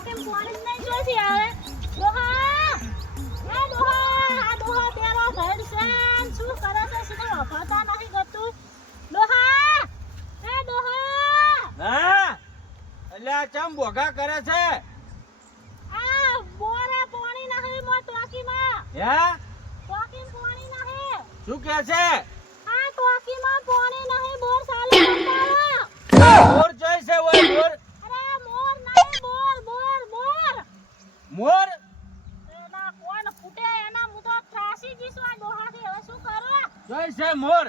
કેમ પાણી નહીં જોઈતી આવે ડોહા એ ડોહા આ ડોહા બેરો ભેડ છે શું કરે છે સીધો વફાતા નહીં ગતું ડોહા એ ડોહા હા એટલે આ ચમ બોગા કરે છે આ બોરે પાણી નહીં મો ટોકીમાં હે ટોકીમાં પાણી નહીં શું કે છે આ ટોકીમાં પાણી નહીં બોર ચાલુ કરતા મોર જોઈ છે ઓય મોર અરે મોર નહીં બોર બોર બોર મોર એના કોણ ફૂટે એના મુ તો ત્રાસી જીસુ આ ડોહાથી હવે શું કરું જોઈ છે મોર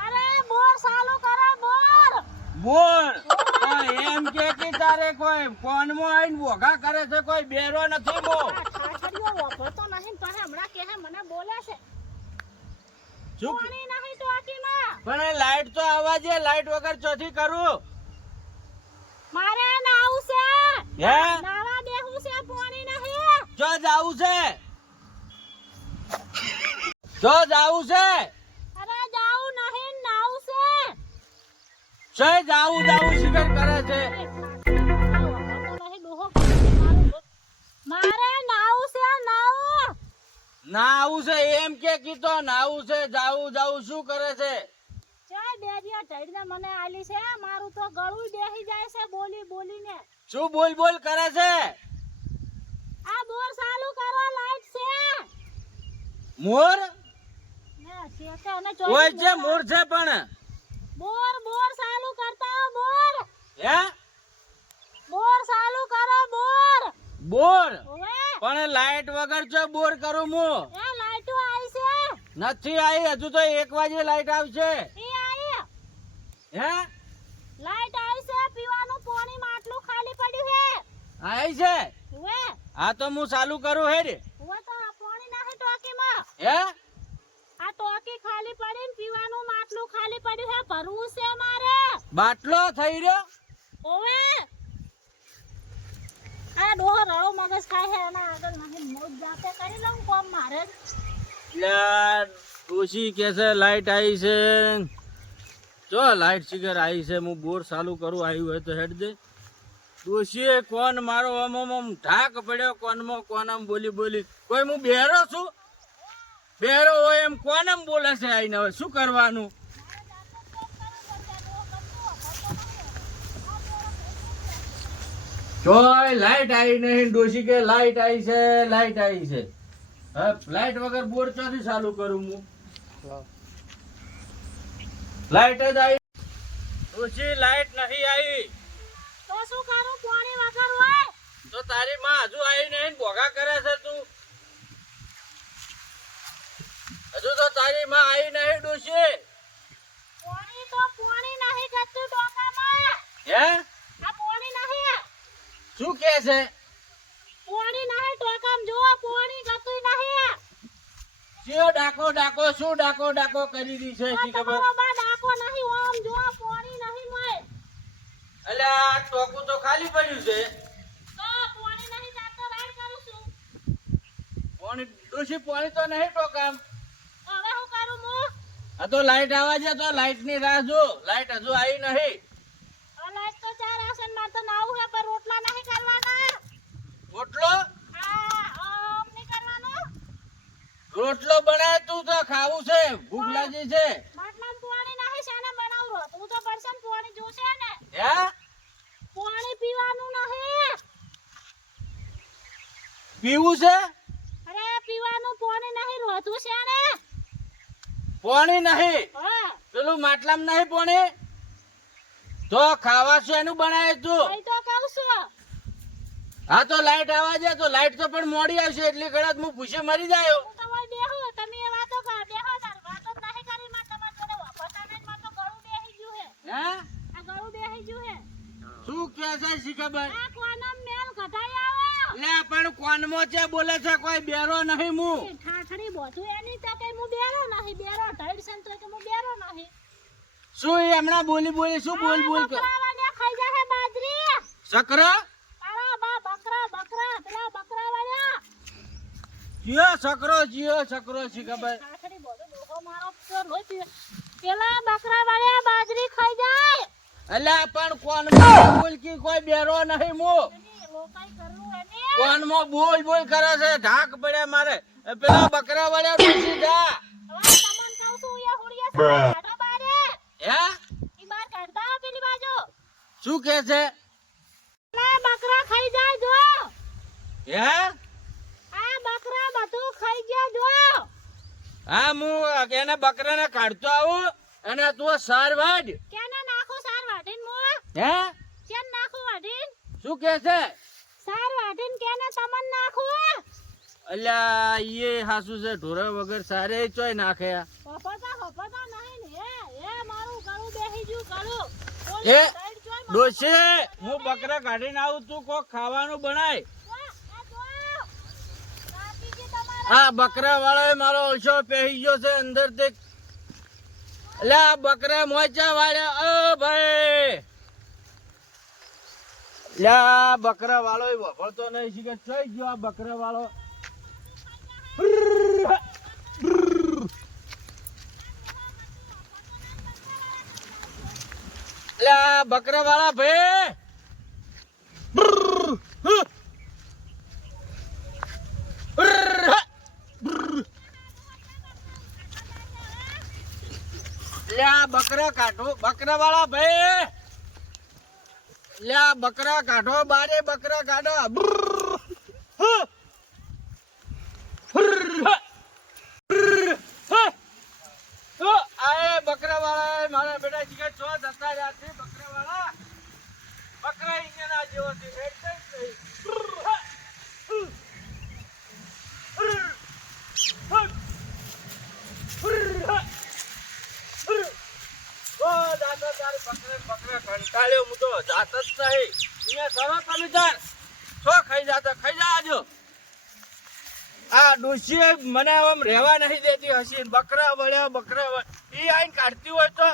અરે બોર ચાલુ કરો બોર મોર એમ કે તારે કોઈ કોનમાં આવીને બોગા કરે છે કોઈ બેરો નથી મો ઠાઠડીઓ વાપરતો નહીં પણ હમણાં કહે મને બોલે છે શું પાણી નહીં ટોકીમાં પણ એ લાઈટ તો આવવા દે લાઈટ વગર ચોથી કરું મારે નાવું છે હે નાવા દેવું છે પાણી નહીં જો જાવું છે જો જાવું છે અરે જાવું નહીં નાવું છે છે જાવું શિકાર કરે છે મારે નાવું છે નાવું ના આવું છે એમ કે કીધો નાવું છે જાવું શું કરે છે ચાય બેરિયા ઢળને મને આલી છે મારું તો ગળું બેહી જાય છે બોલી બોલીને શું બોલ કરે છે આ બોર ચાલુ કરો લાઈટ છે મોર ને શેકે અને ઓય છે મોર છે પણ બોર ચાલુ કરતા હો બોર હે બોર ચાલુ કરો બોર બોર ઓવે પણ લાઈટ વગર જો બોર કરું હું એ લાઈટો આવી છે નથી આવી હજુ તો 1 વાગે લાઈટ આવશે એ આવી હે લાઈટ આવી છે પીવાનું પાણી માટલું ખાલી પડ્યું છે આવી છે ઓવે હા તો હું ચાલુ કરું હે રે ઓવે તો પાણી નાખી ટોકીમાં હે આ ટોકી ખાલી પડીને પીવાનું માટલું ખાલી પડ્યું છે ભરવું છે મારે બાટલો થઈ રહ્યો ઓવે આ ડોહો રાવ મગજ ખાય છે એના આગળ નહીં મોજ જાતે કરી લઉં કોમ મારે યાર ડોશી કે છે લાઈટ આવી છે જો લાઈટ શિખર આવી છે હું બોર ચાલુ કરું આવ્યું હોય તો હેડ દે ડોશીએ કોણ મારો આમ ઢાક પડ્યો કોનમાં બોલી કોઈ હું બેરો છું બેરો હોય એમ કોનમ બોલે છે આઈને હવે શું કરવાનું જોય લાઈટ આવી નહીં ડોશી કે લાઈટ આવી છે હા લાઈટ વગર બોર ચોથી ચાલુ કરું હું લાઈટ જ આવી ડોશી લાઈટ નહીં આવી તો શું કરું પાણી વગર હોય તો તારી માં હજુ આવી નહીં ભોગા કરે છે તું હજુ તો તારી માં આવી નહીં ડોશી પાણી નહીં ગતું ડોકામાં હે આ પાણી નહીં શું કે છે પાણી નહીં ટોકામ જો પાણી ગતું નહીં શું ડાકો કરી દી છે શી ખબર તમારો બા ડાકો નહીં ઓમ જો પાણી નહીં મોય અલ્યા આ ટોકું તો ખાલી પડ્યું છે તો પાણી નહીં જાતો રાડ કરું છું પાણી તો નહીં ટોકામ હવે હું કરું હું આ તો લાઈટ આવવા છે તો લાઈટ ની રાહ જો લાઈટ હજુ આવી નહીં લાઈટ તો ચાર આસન માં તો નાવું હે પર રોટલા નહીં કરવાના રોટલો ઓમ નહીં કરવાનો રોટલો બનાય તું તો ખાવું છે ભૂખ લાગી છે માટલામાં પાણી નહીં શાને બનાવરો તું તો બરસન પાણી જોશે ને હે પાણી પીવાનું નહીં પીવું છે અરે પીવાનું પાણી નહીં રોતું છે ને પાણી નહીં હા પેલું માટલામાં નહીં પાણી તો ખાવા છે એનું બનાય તું કઈ તો કહું છું હા તો લાઈટ આવવા દે તો લાઈટ તો પણ મોડી આવશે એટલી ઘડા હું પૂછે મરી જાય હું તો વઈ બેહો તમે એ વાતો કર બેહો તાર વાતો જ નહીં કરી માં તમાર જોડે વાપરતા નહીં માં તો ગળું બેહી ગયું હે હે આ ગળું બેહી ગયું હે શું કે છે શી ખબર આ કોનમ મેલ કઢાઈ આવે લે પણ કોનમાં છે બોલે છે કોઈ બેરો નહીં હું એ ઠાઠડી બોધું એની તો કઈ હું બેરો નહીં બેરો ઢળ છે તો કે હું બેરો નહીં શું એ હમણાં બોલી શું બોલ કર બકરાવાળા ખાઈ જાહે બાજરી સકર તારા બા બકરા પેલા બકરાવાળા જીયો સકરો શી ખબર ઠાઠડી બોધું ડોહો મારો તો લોહી પીવે પેલા બકરાવાળા બાજરી ખાઈ જાય અલ્યા પણ કોનમાં બોલ કે કોઈ બેરો નહીં હું એની કોનમાં બોલ બોલ કરે છે ઢાક પડ્યા મારે પેલા બકરા વાળા ડોશી જા હવે તમને કહું છું એ હુડિયા કાઢો બારે હે ઈ બાર કાઢતા આવો પેલી બાજુ શું કે છે ના બકરા ખાઈ જાય જો હે આ બકરા બધું ખાઈ ગયા જો હા હું એને બકરાને કાઢતો આવું અને તું સાર વાડ કેને નાખો સાર વાઢીન મો હે કેન નાખો વાઢીન શું કે છે સાર વાઢીન કેને તમન નાખો અલ્યા ઈએ હાસુ છે ઢોરા વગર સારે ચોય નાખે હપતા નહીં ને એ મારું ગળું બેહી ગયું ગળું એ ડોશી હું બકરા કાઢીને આવું તું કોક ખાવાનું બનાય આ બકરા વાળો મારો ઓછો પહેરી ગયો છે અંદર તે એટલે આ બકરા મોચા વાળ્યા ઓ ભાઈ એટલે આ બકરા વાળો વફળતો નહીં શીખે ચોઈ ગયો આ બકરા વાળો એટલે આ બકરા વાળા ભાઈ લ્યા બકરા કાઢો બકરા વાળા ભાઈ લ્યા બકરા કાઢો બારે બકરા કાઢો આય બકરા વાળા મારા બેટા શીખે છો જતા રહ્યા છે બકરા વાળા બકરા ઇન્ડિયન જેવો છે એટલે કંટાળ્યો હું તો જાત જ નહીં અહીંયા સરો તમે તાર છો ખાઈ જાજો આ ડોશીએ મને આમ રહેવા નહીં દેતી હસી બકરા વળ્યા એ આઈને કાઢતી હોય તો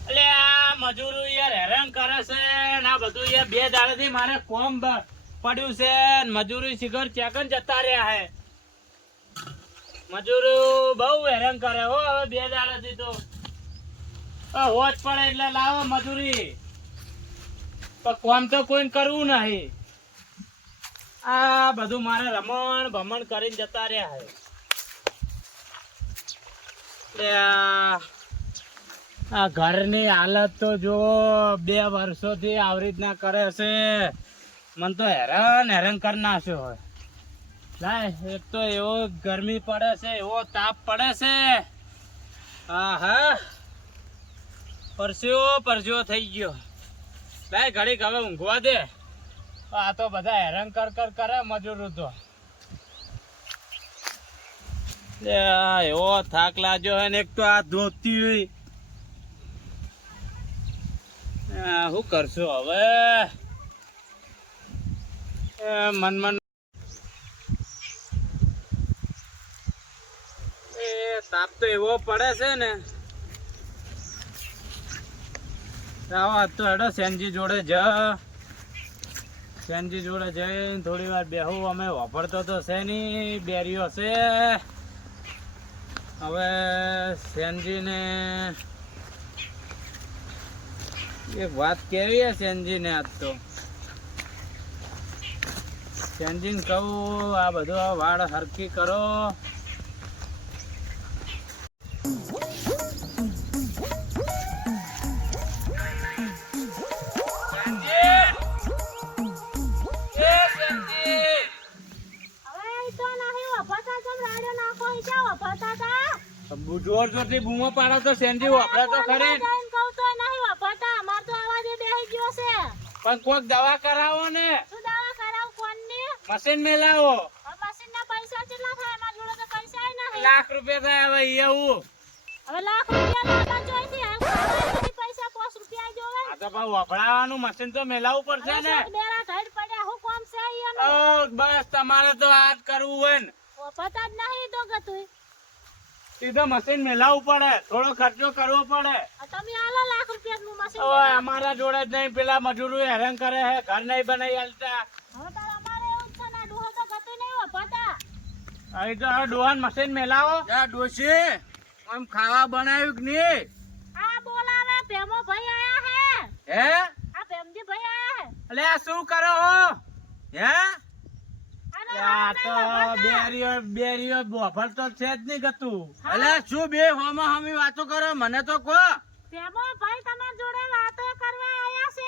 એટલે આ મજૂરો યાર હેરાન કરે છે ને આ બધું યાર 2 દાડાથી મારે કોમ પડ્યું છે મજૂરી શિખર ચેકન જતા રહ્યા હે મજૂરો બહુ હેરાન કરે હો હવે 2 દાડાથી તો હોજ પડે એટલે લાવો મજૂરી પણ કોમ તો કોઈ કરવું નહીં આ બધું મારે રમણ ભમણ કરીને જતા રહ્યા હે આ ઘરની હાલત તો જો 2 વર્ષોથી આવી રીતના કરે છે મને તો હેરાન કરી નાખ્યો હોય લાય એક તો એવો ગરમી પડે છે એવો તાપ પડે છે હા હા પરસ્યો થઈ ગયો લાય ઘડીક હવે ઊંઘવા દે આ તો બધા હેરાન કરે મજૂરો તો એવો થાક લાગ્યો હે ને એક તો આ ધોતી શું કરશું હવે મન તાપ તો એવો પડે છે ને આજ તો હેડો સેનજી જોડે જઈને થોડી વાર બેહું અમે વાપરતો તો છે નહીં બેરીઓ છે હવે સેનજીને એક વાત કેવી હે સેનજીને આજ તો સેનજીને કહું આ બધું આ વાળ હરખી કરો જોર જોરથી બૂમો પાડો તો સેનજી વાપરે તો ખરી કહું તો નહીં વાપરતા અમાર તો આવાજ બેહી ગયો છે પણ કોઈક દવા કરાવો ને શું દવા કરાવ કોણની મશીન મેલાવો મશીન ના પૈસા કેટલા થાય અમાર જોડે તો પૈસા નહીં લાખ રૂપિયા થાય હવે એવું હવે લાખ રૂપિયા લાગા જોઈતી હે પૈસા 5 રૂપિયા જોવે આ તો પણ વફડાવાનું મશીન તો મેલાવવું પડશે ને બેરા ઢાળ પડ્યા હું કોમ છે ઈનો બસ તમારે તો આ જ કરવું હોય ને વાપરતા જ નહીં તો ગતું સીધો મશીન મેલાવવું પડે થોડો ખર્ચો કરવો પડે તમે આલો લાખ રૂપિયા નું મશીન ઓય અમારા જોડે જ નહીં પેલા મજૂરો હેરાન કરે હે ઘર નહીં બનાવી આલતા હવે તો અમારે એવું છે ને ડોહો તો ગતું નહીં વાપરતા અહીં તો હવે ડોહાન મશીન મેલાવો જા ડોશી આમ ખાવા બનાવ્યું કે નહીં આ બોલાવે ભેમો ભાઈ આયા હે હે આ ભેમજી ભાઈ આયા હે અલે આ શું કરો હો? હે અરે આ તો વફાતા. બેરીઓ બોફર તો છે જ નહીં ગતું. અલ્યા શું બે હોમાં હમી વાતો કરો મને તો કહો. ભેમો ભાઈ તમારા જોડે વાતો કરવા આયા છે.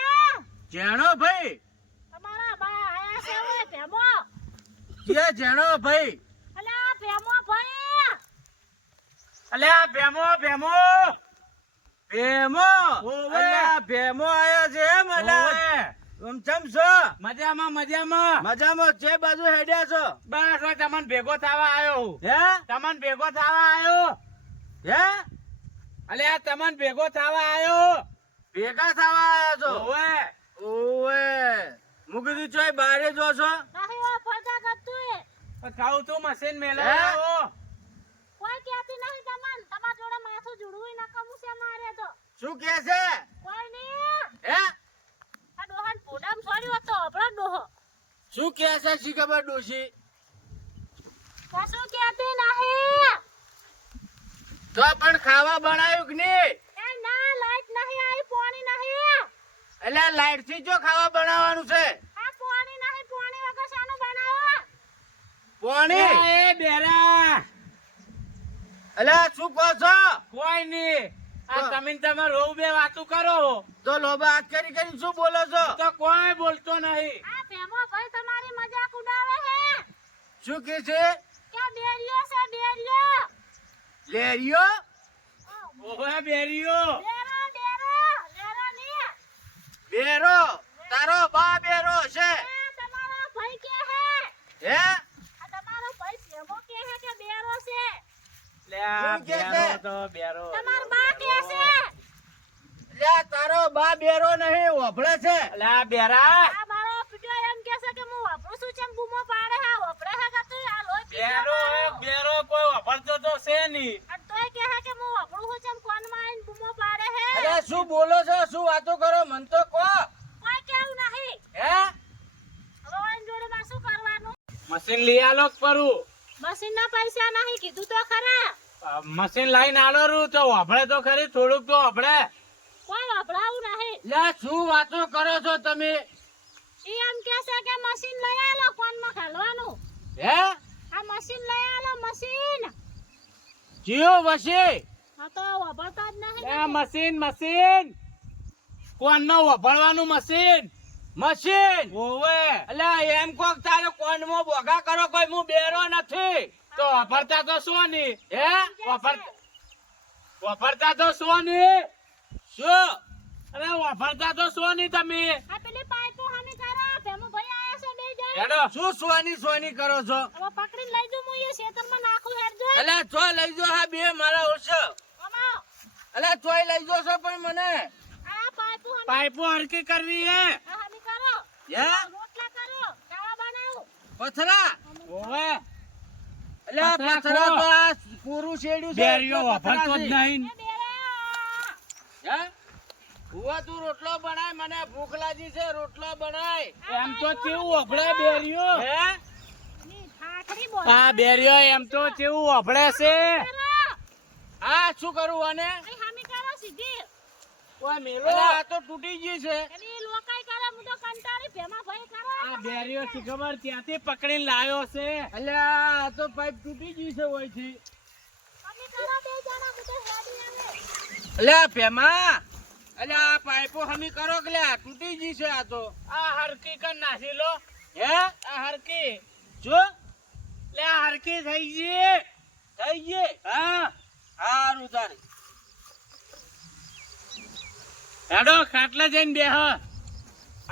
જેણો ભાઈ તમારા બા આયા છે ઓય ભેમો. કે જેણો ભાઈ અલા ભેમો ભાઈ. અલે આ ભેમો ભેમો ભેમો ઓવે. અલ્યા ભેમો આયા છે મને ઓવે. તમ ચમ છો મજામાં મજામાં. મજામાં જે બાજુ હેડ્યા છો બસ હવે તમને ભેગો થવા આવ્યો. હે તમને ભેગો થવા આવ્યો. હે અલે આ તમને ભેગો થવા આવ્યો. ભેગા થવા આયા છો ઓવે. ઓવે હું કીધું ચોય બારે જો છો નહીં વફાતા કરતું એ. ખાવું તું મશીન મેલો હે? કોઈ કહેતી નહીં તમને. તમારા જોડે માથું જોડવું નકામું છે મારે તો. શું કે છે કોઈ નહીં. હે આ ડોહાન પોડામ છોડ્યો હતો આપણો ડોહો. શું કે છે શી ખબર ડોશી કશું કહેતી નહીં. તો પણ ખાવા બનાવ્યું કે નહીં એ ના લાઈટ નહીં આવી, પાણી નહીં. એટલે લાઈટ થી જો ખાવા બનાવવાનું છે આ પાણી નહીં, પાણી વગર શાનું બનાવો? પાણી એ બેરા એટલે શું કહો છો કોઈ નહીં. આ તમે ને તમે રોવ બે વાતું કરો તો લોબા હાથ કરી કરીને શું બોલો છો તો કોઈ બોલતો નહીં. આ ભેમો ભાઈ તમારી મજાક ઉડાવે છે. શું કે છે કે ડેરિયો છે ડેરિયો. લેરિયો ઓવે બેરીઓ. ડેરો ડેરો ડેરો નહીં. બેરો તારો બા બેરો છે આ તમારો ભાઈ કે હે. હે આ તમારો ભાઈ ભેમો કે હે કે ડેરો છે. લે આ શું કે છે? બેરો તો બેરો. તમારો બા કે છે. લે તારો બા બેરો નહીં ઓભળે છે લે આ બેરા આ મારો પીટ્યો એમ કે છે કે હું વાપરું છું ચમ બૂમો પાડે હે. વપરે હે કે તું આ લોહી બેરો બેરો કોઈ વાપરતો તો છે નહીં. અને તોય કે હે કે હું વાપરું છું ચમ કોનમાં આઈને બૂમો પાડે હે. અરે શું બોલો છો શું વાતો કરો મન તો કહો કોઈ કેવું નહીં. હે હવે આઈને જોડે મારે શું કરવાનું? મશીન લઈ આલો જ પરું. મશીનના પૈસા નહીં કીધું તો ખરા. મશીન લાઈન આલો રૂ તો વાપરે તો ખરી, થોડુંક તો વાપરે. કોઈ વપરાવું નહીં. લે શું વાતો કરો છો તમે ઈ એમ કે છે કે મશીન લઈ આલો કોનમાં ઘાલવાનું. હે આ મશીન લઈ આલો મશીન. જીઓ વસી હા તો વપરતા જ નહીં. એ મશીન મશીન કોણનો વાપરવાનું મશીન. મશીન ઓવે. એટલે એમ કોક તારે કોનમાં બોગા કરો કોઈ હું બેરો નથી તો વાપરતા તો શું નહીં? હે વાપરતા તો શું નહીં? શું અરે વાપરતા તો શું નહીં તમે? આ પેલી પાઇપો હામી કરો. ભેમો ભાઈ આયા છે બે જણ. હેડો. શું સોની સોની કરો છો હવે પકડીને લઈ જઉં હું એ ખેતરમાં નાખું હેડજો. એટલે ચો લઈ જો હા બે મારા ઓછો અમા એટલે ચોય લઈ જો છો પણ મને આ પાઇપો હામી પાઇપો હરકી કરવી હે. આ હામી કરો. હે રોટલા કરો. ખાવા બનાવો. પથરા ઓવે. એટલે આ પથરા પથરા ખો. તો આ પૂરું શેડ્યું છે બેરીઓ એટલે વાપરતો જ પથરા નહીં. એ બેરા. છે. હે હુવા તું રોટલો બનાય મને ભૂખ લાગી છે રોટલો બનાય એમ તો કેવું વાપરે બેરીઓ. હે ની ઠાઠરી બોલ. આ બેરીઓ એમ તો કેવું વાપરે છે. આ શું કરું આને અહીં હામી કરો સીધી. ઓય મેલો. એટલે આ તો તૂટી ગઈ છે એની લોકાઈ કરે હું તો કંટાળી ભેમા ભાઈ કરો. આ બેરીઓ શી ખબર ત્યાંથી પકડીને લાયો છે. એટલે આ તો પાઇપ તૂટી ગઈ છે ઓયથી હામી કરો બે જણા હું તો હેડી આવે. એટલે આ ભેમા એટલે આ પાઇપો હમી કરો કે લે આ તૂટી ગઈ છે આ તો આ હરકી કર નાસી લો. હે આ હરકી. શું લે આ હરકી થઈ ગઈ. થઈ ગઈ હા. હારું તારી હેડો ખાટલે જઈને બેહ.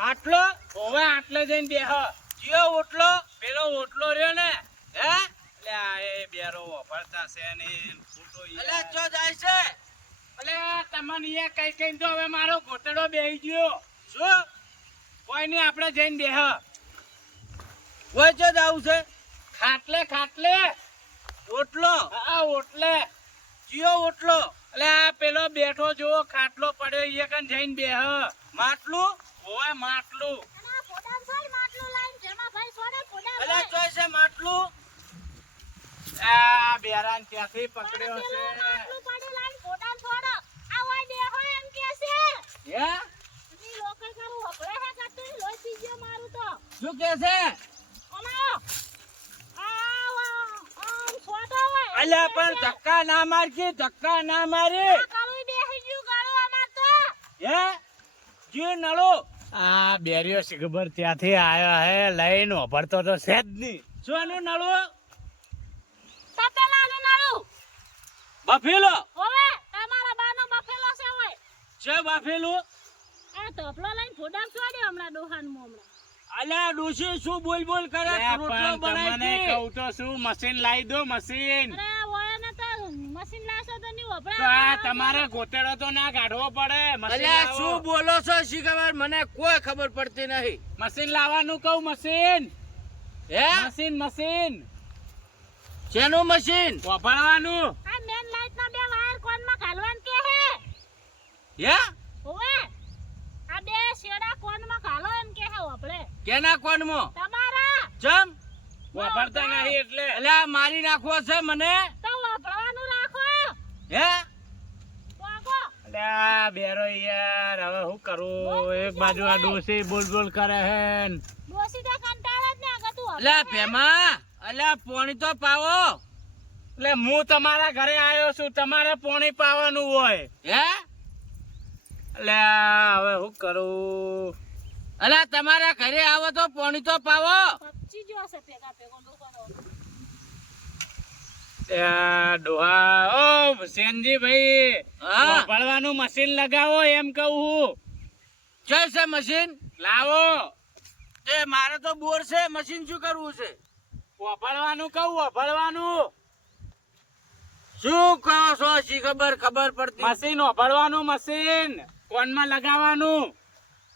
આટલો ઓવે આટલે જઈને બેહ. જીઓ ઓટલો પેલો ઓટલો રહ્યો ને. હે એટલે આ એ બેરો વાપરતા છે ને ફૂટો એટલે ચો જાય છે એટલે તમને એ કઈ કઈ તો હવે મારો ઘોટડો બેહી ગયો. શું કોઈ નહીં આપણે જઈને બેહ. ઓય ચો જાવું છે ખાટલે ખાટલે. ઓટલો આ ઓટલે. જીઓ ઓટલો એટલે આ પેલો બેઠો જો ખાટલો પડ્યો એ કન જઈને બેહ. માટલું ઓય માટલું. અને આ ફોડામ છોડ માટલું લાઈન ભેમા ભાઈ છોડે ફોડામ એટલે ભાઈ. ચોય છે માટલું આ બેરાન ત્યાંથી પકડ્યો છે. પેલું માટલું પડી લાઈન ફોડામ છોડો. આ હોય દેહો એમ કે છે. હે ની લોકાઈ કરું વપરે હે કે તું લોહી શું કે છે? ઓમાયો આમ છોટો હોય અલ્યા પણ ધક્કા ના મારકી, ધક્કા ના મારી. કાળું બેહી ગયું ગાળું અમાર તો હે જે નળો આ બેરીઓ શીખબર ત્યાંથી આવ્યો હે લઈને ભરતો તો છે જ નહીં. શું એનું નળો? તપેલાનું નાળું બફેલો ઓવે તમારા બાનો બફેલો છે ઓય છે બફેલું. આ તપલો લઈને ફોડામ છોડ્યો હમણાં ડોહાન મોમડા અલ્યા ડોશી શું બોલ બોલ કરે? રોટલો પણ તમને બનાવી કહું તો શું મશીન લાવી દો મશીન. અરે ઓય ને તો મશીન લાવશો તો નહીં તો વપરાય આ તમારે ગોતેડો તો ના કાઢવો પડે. મશીન અલ્યા લાવો. શું બોલો છો શી ખબર? મને કોઈ ખબર પડતી નહીં. મશીન લાવવાનું કહું. મશીન હે મશીન મશીન શેનું મશીન? વાપરવાનું. આ મેન લાઈટ ના બે વાયર કોનમાં ઘાલવાન કે હે હે ઓવે આ બે શેડા કોનમાં ઘાલો એમ કે હે વપડે કેના કોનમાં? તમારા ચમ વાપરતા નહીં એટલે. અલ્યા મારી નાખવો છે મને? તો વપરાવાનું રાખો હે વાગો અલ્યા બેરો યાર હવે શું કરું? એક બાજુ આ ડોસી બોલ બોલ કરે હે ન. ડોસી તો કંટાળે જ ને આગળ તું અલ્યા ભેમા, અલ્યા પાણી તો પાવો. એટલે હું તમારા ઘરે આવ્યો છું, તમારે પોણી પાવાનું હોય. હે અલ્યા હવે શું કરું? અલ્યા તમારા ઘરે આવો તો પાણી તો પાવો. પપચી જો હશે ભેગા ભેગો લોકોનો ત્યાં ડોહા ઓ સેનજી ભાઈ હા વાપરવાનું મશીન લગાવો એમ કહું. જય છે મશીન? લાવો. એ મારે તો બોર છે, મશીન શું કરવું છે? વાપરવાનું કહું. વાપરવાનું શું કહો છો શી ખબર? ખબર પડતી મશીન વાપરવાનું. મશીન કોનમાં લગાવવાનું.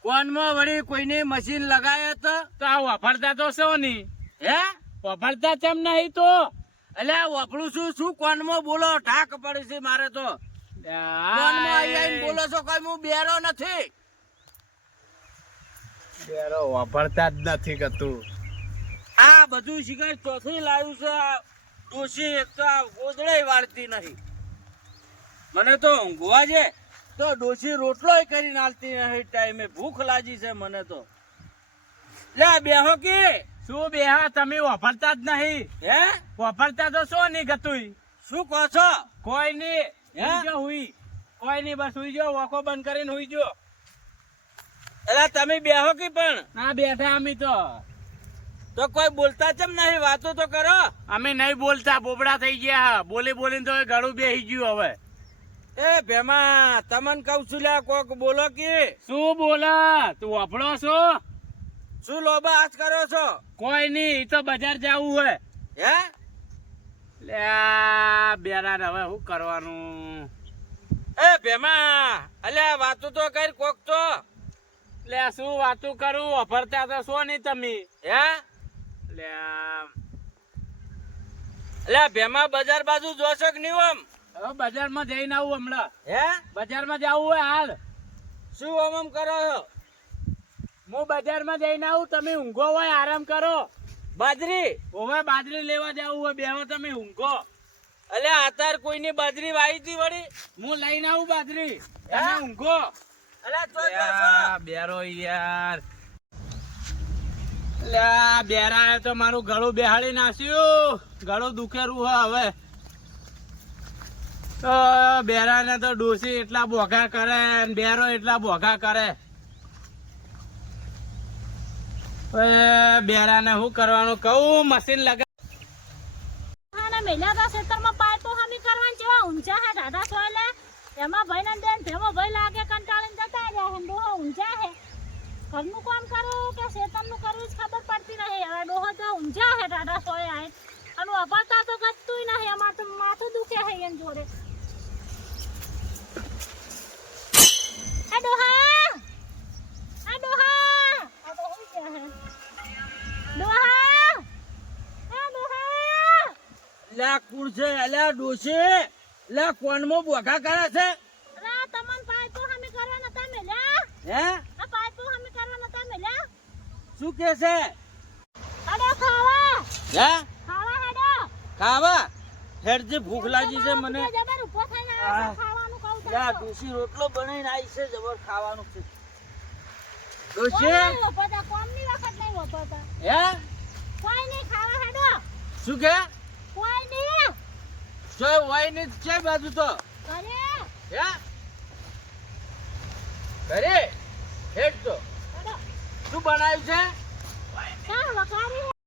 કોનમાં વળી કોઈને મશીન લગાવે તો આ વાપરતા તો છો નહીં. હે વાપરતા કેમ નહીં તો? અલ્યા વાપરું છું. શું કોનમાં બોલો? ઢાક પડે છે મારે તો. કોનમાં આવીને બોલો છો? કોઈ હું બેરો નથી. બેરો વાપરતા જ નથી કતું. આ બધું શિકાર ચોથી લાવ્યું છે. આ ડોશી એક તો આ ગોદડાય વાળતી નહીં. મને તો ઊંઘવા છે તો ડોશી રોટલોય કરીને આલતી નહીં ટાઈમે. ભૂખ લાગી છે મને તો. લે બેહો કે શું બેહા? તમે વાપરતા જ નહીં. હે વાપરતા તો શું નહીં ગતું? શું કહો છો? કોઈ નહીં. હે? હુઈ જો હુઈ. કોઈ નહીં, બસ હુઈ જો. વાંકો બંધ કરીને હુઈ જો. અલા તમે બેહો કે પણ ના બેઠા અમે તો કોઈ બોલતા ચમ નહીં? વાતો તો કરો. અમે નહીં બોલતા. બોબડા થઈ ગયા. બોલી બોલીને તો ગળું બેહી ગયું હવે. એ ભેમા તમને કઉ છું લ્યા કોક બોલો કે શું બોલા? તું વાપરો છો? શું લોબા હાથ કરો છો? કોઈ નહીં. ઈ તો બજાર જવું હે. હે લ્યા બેરા હવે શું કરવાનું? એ ભેમા અલ્યા વાતો તો કર કોક તો. લે શું વાતું કરું? વાપરતા તો છો નહીં તમે. હે લ્યા અલ્યા ભેમા બજાર બાજુ જોશો કે નહીં? આમ હવે બજારમાં જઈને આવું હમણાં. હે બજારમાં જવું હોય હાલ. શું આમ કરો છો? હું બજારમાં જઈને આવું. તમે ઊંઘો હોય આરામ કરો. બાજરી? હવે બાજરી લેવા જવું હોય બેહો તમે ઊંઘો. અલ્યા અત્યાર કોઈની બાજરી વાવી હતી વળી? હું લઈને આવું બાજરી. તમે હે? ઊંઘો. અલ્યા ચોય જોશો? બેરો યાર. લ્યા બેરાએ તો મારું ગળું બેહાડી નાખ્યું. ગળું દુખેરું હે હવે. તો બેરાને તો ડોસી એટલા બોઘા કરે ને બેરો એટલા બોઘા કરે. બેરાને શું કરવાનું કહું? મશીન લગા. આના મેલ્યા ખેતરમાં પાઇપો હામી કરવાની જેવા ઊંચા હે દાદા સોયલે એમાં ભાઈ ને બેન ભેમો ભાઈ લાગે કંટાળીને જતા રહ્યા હે ડોહો ઊંચા હે ઘરનું કામ કરું કે ખેતરનું કરવું જ ખબર પડતી નહીં હવે ડોહો તો ઊંચા હે દાદા સોય આય અને અપાતા તો ગતું નહીં અમાર તો માથું દુખે હે એન જોડે આ ડોહા આ તો હું કે હે ડોહા આ ડોહા અલ્યા કુણ છે? અલ્યા ડોશી અલ્યા કોનમાં બોઘા કરે છે? અરે તમન પાઇપો હામી કરવા નતા મેલ્યા હે આ પાઇપો હામી કરવા નતા મેલ્યા શું કે છે? અડો ખાવા હે ખાવા હેડો ખાવા હેડ જે ભૂખ લાગી છે મને. જબર ઉભો થઈને આવે છે ખાવાનું કહું તો યા ડોશી રોટલો બનાવીને આવી છે જબર ખાવાનું છે. ડોશી કોમની વખત નહીં હોતો તા શું કે કોઈ નહીં જોય હોય ને છે બાજુ તો અરે હે ઘરે હેડ તો અરે શું બનાવ્યું છે ચાલ વઘારી